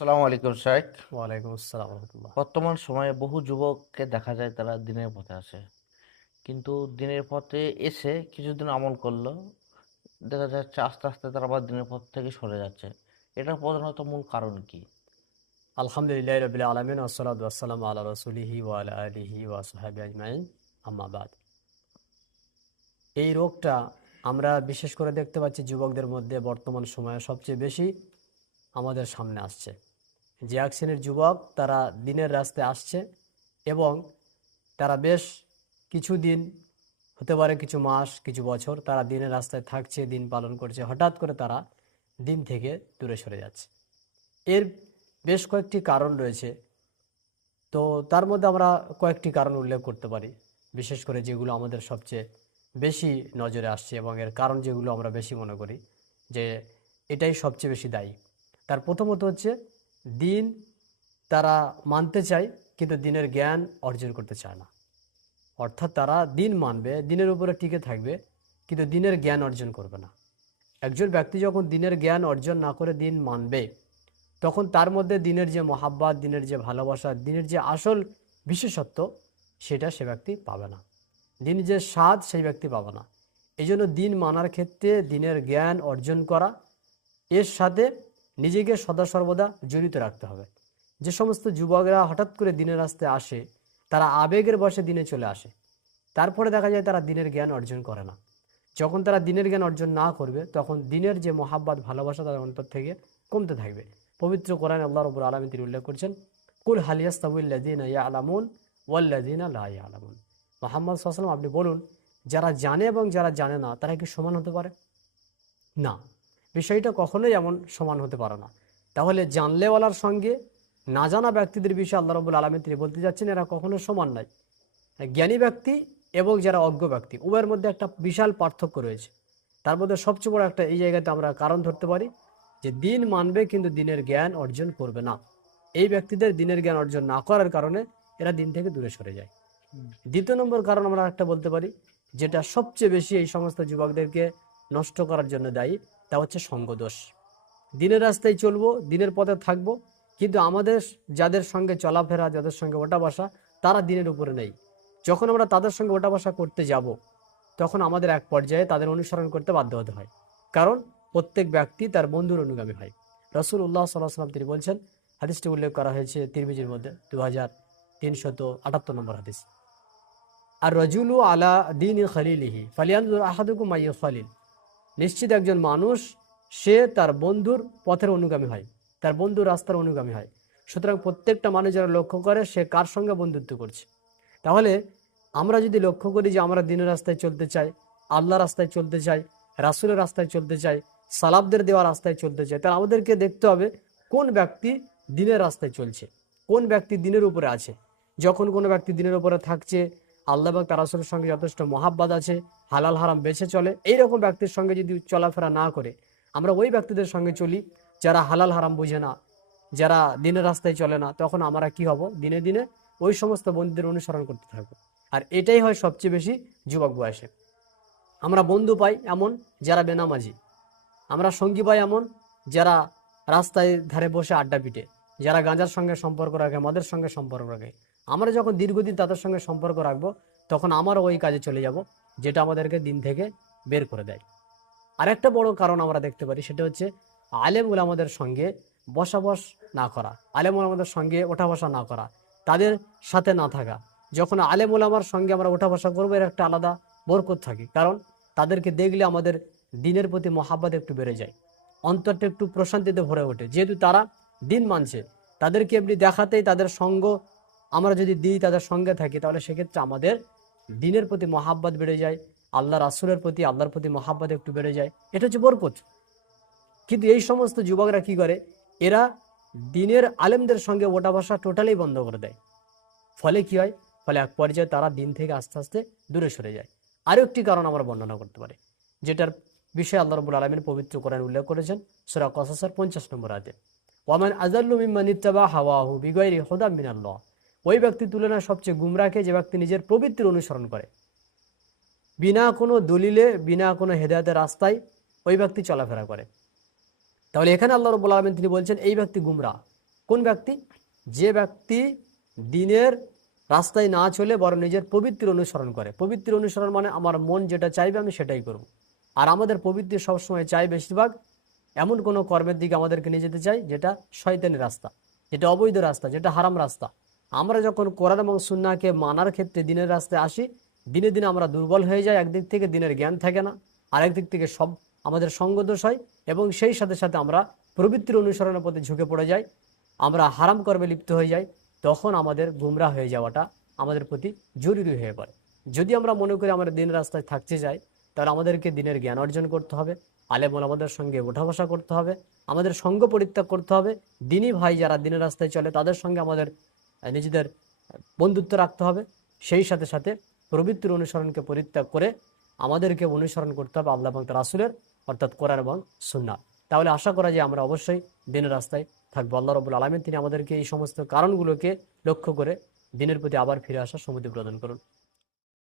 আসসালামু আলাইকুম শেখ। ওয়ালাইকুম আসসালাম রহমতুল্লাহ। বর্তমান সময়ে বহু যুবককে দেখা যায় তারা দিনের পথে আসে, কিন্তু দিনের পথে এসে কিছুদিন আমল করলো, দেখা যাচ্ছে আস্তে আস্তে তারা আবার দিনের পথ থেকে সরে যাচ্ছে। এটার প্রধানত মূল কারণ কি? আলহামদুলিল্লাহ রাব্বিল আলামিন ওয়াসসালাতু ওয়াসসালামু আলা রাসূলিহি ওয়া আলা আলিহি ওয়া সাহবিহি আজমাইন, আম্মা বাদ। এই রোগটা আমরা বিশেষ করে দেখতে পাচ্ছি যুবকদের মধ্যে বর্তমান সময়ে সবচেয়ে বেশি আমাদের সামনে আসছে। যে এক শ্রেণীর যুবক তারা দিনের রাস্তায় আসছে এবং তারা বেশ কিছুদিন, হতে পারে কিছু মাস, কিছু বছর, তারা দিনের রাস্তায় থাকছে, দিন পালন করছে, হঠাৎ করে তারা দিন থেকে দূরে সরে যাচ্ছে। এর বেশ কয়েকটি কারণ রয়েছে। তো তার মধ্যে আমরা কয়েকটি কারণ উল্লেখ করতে পারি, বিশেষ করে যেগুলো আমাদের সবচেয়ে বেশি নজরে আসছে এবং এর কারণ যেগুলো আমরা বেশি মনে করি যে এটাই সবচেয়ে বেশি দায়ী। তার প্রথমত হচ্ছে দিন তারা মানতে চায় কিন্তু দিনের জ্ঞান অর্জন করতে চায় না। অর্থাৎ তারা দিন মানবে, দিনের উপরে টিকে থাকবে, কিন্তু দিনের জ্ঞান অর্জন করবে না। একজন ব্যক্তি যখন দিনের জ্ঞান অর্জন না করে দিন মানবে, তখন তার মধ্যে দিনের যে মহাব্বাত, দিনের যে ভালোবাসা, দিনের যে আসল বিশেষত্ব, সেটা সে ব্যক্তি পাবে না। দিনের যে স্বাদ সেই ব্যক্তি পাবে না। এই জন্য দিন মানার ক্ষেত্রে দিনের জ্ঞান অর্জন করা, এর সাথে নিজেকে সদা সর্বদা জড়িত রাখতে হবে। যে সমস্ত যুবকরা হঠাৎ করে দিনের রাস্তায় আসে, তারা আবেগের বশে দিনে চলে আসে, তারপরে দেখা যায় তারা দিনের জ্ঞান অর্জন করে না। যখন তারা দিনের জ্ঞান অর্জন না করবে, তখন দিনের যে মহাব্বত, ভালোবাসা তাদের অন্তর থেকে কমতে থাকবে। পবিত্র কোরআনে আল্লাহ রাব্বুল আলামিন তিনি উল্লেখ করছেন, কুল হাল ইয়াস্তাউইল্লাযীনা ইয়ালামুন ওয়াল্লাযীনা লা ইয়ালামুন। মুহাম্মদ সাল্লাল্লাহু আলাইহি ওয়াসাল্লাম, আপনি বলুন, যারা জানে এবং যারা জানে না, তারা কি সমান হতে পারে? না, বিষয়টা কখনোই এমন সমান হতে পারে না। তাহলে জানলেওয়ালার সঙ্গে না জানা ব্যক্তিদের বিষয়ে আল্লাহ রাব্বুল আলামিন তিনি বলতে যাচ্ছেন এরা কখনো সমান নয়। জ্ঞানী ব্যক্তি এবং যারা অজ্ঞ ব্যক্তি, উভয়ের মধ্যে একটা বিশাল পার্থক্য রয়েছে। তার মধ্যে সবচেয়ে বড় একটা এই জায়গাতে আমরা কারণ ধরতে পারি যে দিন মানবে কিন্তু দিনের জ্ঞান অর্জন করবে না। এই ব্যক্তিদের দিনের জ্ঞান অর্জন না করার কারণে এরা দিন থেকে দূরে সরে যায়। দ্বিতীয় নম্বর কারণ আমরা একটা বলতে পারি, যেটা সবচেয়ে বেশি এই সমস্ত যুবকদেরকে নষ্ট করার জন্য দায়ী, তা হচ্ছে সঙ্গদোষ। দিনের রাস্তায় চলবো, দিনের পথে থাকবো, কিন্তু আমাদের যাদের সঙ্গে চলাফেরা, যাদের সঙ্গে ওঠা বসা, তারা দিনের উপরে নেই। যখন আমরা তাদের সঙ্গে ওঠা বসা করতে যাব, তখন আমাদের এক পর্যায়ে তাদের অনুসরণ করতে বাধ্য হতে হয়। কারণ প্রত্যেক ব্যক্তি তার বন্ধুর অনুগামী হয়। রাসূলুল্লাহ সাল্লাল্লাহু আলাইহি ওয়াসাল্লাম তিনি বলছেন, হাদিসটি উল্লেখ করা হয়েছে তিরমিজির মধ্যে 2378 নম্বর হাদিস, আর রজুলু আলা দিন খলিলিহি ফালিয়ানজুর আহাদুকুম মাইয়ু খলিল। নিশ্চিত একজন মানুষ সে তার বন্ধুর পথের অনুগামী হয়, তার বন্ধুর রাস্তার অনুগামী হয়। সুতরাং প্রত্যেকটা মানুষ যারা লক্ষ্য করে সে কার সঙ্গে বন্ধুত্ব করছে। তাহলে আমরা যদি লক্ষ্য করি যে আমরা দিনের রাস্তায় চলতে চাই, আল্লাহ রাস্তায় চলতে চাই, রাসূলের রাস্তায় চলতে চাই, সালাফদের দেওয়া রাস্তায় চলতে চাই, তাহলে আমাদেরকে দেখতে হবে কোন ব্যক্তি দিনের রাস্তায় চলছে, কোন ব্যক্তি দিনের উপরে আছে। যখন কোনো ব্যক্তি দিনের উপরে থাকছে, আল্লাহ এবং তার রাসূলের সঙ্গে যথেষ্ট মহাব্বত আছে, হালাল হারাম বেছে চলে, এইরকম ব্যক্তির সঙ্গে যদি চলাফেরা না করে আমরা ওই ব্যক্তিদের সঙ্গে চলি যারা হালাল হারাম বুঝে না, যারা দিনের রাস্তায় চলে না, তখন আমরা কি হব, দিনে দিনে ওই সমস্ত বন্ধুদের অনুসরণ করতে থাকবো। আর এটাই হয় সবচেয়ে বেশি যুবক বয়সে। আমরা বন্ধু পাই এমন যারা বেনামাজি, আমরা সঙ্গী পাই এমন যারা রাস্তায় ধারে বসে আড্ডা পিটে, যারা গাঁজার সঙ্গে সম্পর্ক রাখে, মদের সঙ্গে সম্পর্ক রাখে। আমরা যখন দীর্ঘদিন তাদের সঙ্গে সম্পর্ক রাখবো, তখন আমারও ওই কাজে চলে যাব যেটা আমাদেরকে দিন থেকে বের করে দেয়। আরেকটা বড় কারণ আমরা দেখতে পারি, সেটা হচ্ছে আলেম ওলামাদের সঙ্গে বসাবস না করা, আলেম ওলামাদের সঙ্গে ওঠা বসা না করা, তাদের সাথে না থাকা। যখন আলেম ওলামার সঙ্গে আমরা ওঠা বসা করবো, এর একটা আলাদা বরকত থাকে, কারণ তাদেরকে দেখলে আমাদের দিনের প্রতি মহাব্বত একটু বেড়ে যায়, অন্তরটা একটু প্রশান্তিতে ভরে ওঠে। যেহেতু তারা দিন মানছে, তাদেরকে এমনি দেখাতেই তাদের সঙ্গ আমরা যদি দিই, তাদের সঙ্গে থাকি, তাহলে সেক্ষেত্রে আমাদের দিনের প্রতি মহাব্বত বেড়ে যায়, আল্লাহ রাসূলের প্রতি, আল্লাহর প্রতি মহাব্বত একটু বেড়ে যায়। এটা হচ্ছে বরকত। কিন্তু এই সমস্ত যুবকরা কি করে, এরা দিনের আলেমদের সঙ্গে ওঠা বসা টোটালি বন্ধ করে দেয়। ফলে কি হয়, ফলে এক পর্যায়ে তারা দিন থেকে আস্তে আস্তে দূরে সরে যায়। আরও একটি কারণ আমরা বর্ণনা করতে পারি, যেটার বিষয়ে আল্লাহ রাব্বুল আলামিন পবিত্র কোরআনে উল্লেখ করেছেন সূরা কসাসের 50 নম্বর আয়াতে, ওয়ামান আযাল্লু মিম্মান ইত্তাবা হাওয়াহু বিগাইরি হুদাম মিনাল্লাহ। ওই ব্যক্তির তুলনায় সবচেয়ে গুমরাহকে যে ব্যক্তি নিজের প্রবৃত্তির অনুসরণ করে, বিনা কোনো দলিলে, বিনা কোনো হেদায়েতের রাস্তায় ওই ব্যক্তি চলাফেরা করে। তাহলে এখানে আল্লাহ রাব্বুল আলামিন তিনি বলছেন এই ব্যক্তি গুমরাহ। কোন ব্যক্তি? যে ব্যক্তি দিনের রাস্তায় না চলে বরং নিজের পবিত্র অনুসরণ করে। পবিত্র অনুসরণ মানে আমার মন যেটা চাইবে আমি সেটাই করব। আর আমাদের পবিত্র সবসময় চাই বেশিরভাগ এমন কোনো কর্মের দিকে আমাদেরকে নিয়ে যেতে চাই যেটা শয়তানের রাস্তা, যেটা অবৈধ রাস্তা, যেটা হারাম রাস্তা। আমরা যখন কোরআন এবং সুন্নাহকে মানার ক্ষেত্রে দিনের রাস্তায় আসি, দিনে দিনে আমরা দুর্বল হয়ে যাই। একদিক থেকে দিনের জ্ঞান থাকে না, আরেক দিক থেকে সব আমাদের সঙ্গদোষ হয়, এবং সেই সাথে সাথে আমরা পবিত্র অনুসরণের প্রতি ঝুঁকে পড়ে যাই, আমরা হারাম কর্মে লিপ্ত হয়ে যাই। তখন আমাদের গুমরাহ হয়ে যাওয়াটা আমাদের প্রতি জরুরি হয়ে পড়ে। যদি আমরা মনে করি আমরা দিন রাস্তায় থাকতে চাই, তাহলে আমাদেরকে দিনের জ্ঞান অর্জন করতে হবে, আলেম ওলামাদের সঙ্গে ওঠা বসা করতে হবে, আমাদের সঙ্গ পরিত্যাগ করতে হবে। দিনী ভাই যারা দিনের রাস্তায় চলে তাদের সঙ্গে আমাদের নিজেদের বন্ধুত্ব রাখতে হবে। সেই সাথে সাথে পবিত্র অনুসরণকে পরিত্যাগ করে আমাদেরকে অনুসরণ করতে হবে আল্লাহ এবং তার রাসূলের, অর্থাৎ কোরআন এবং সুন্নাহ। তাহলে আশা করা যায় আমরা অবশ্যই দিনের রাস্তায় থাকবো। আল্লাহ রাব্বুল আলামিন তিনি আমাদেরকে এই সমস্ত কারণগুলোকে লক্ষ্য করে দিনের প্রতি আবার ফিরে আসার সমৃদ্ধি প্রদান করুন।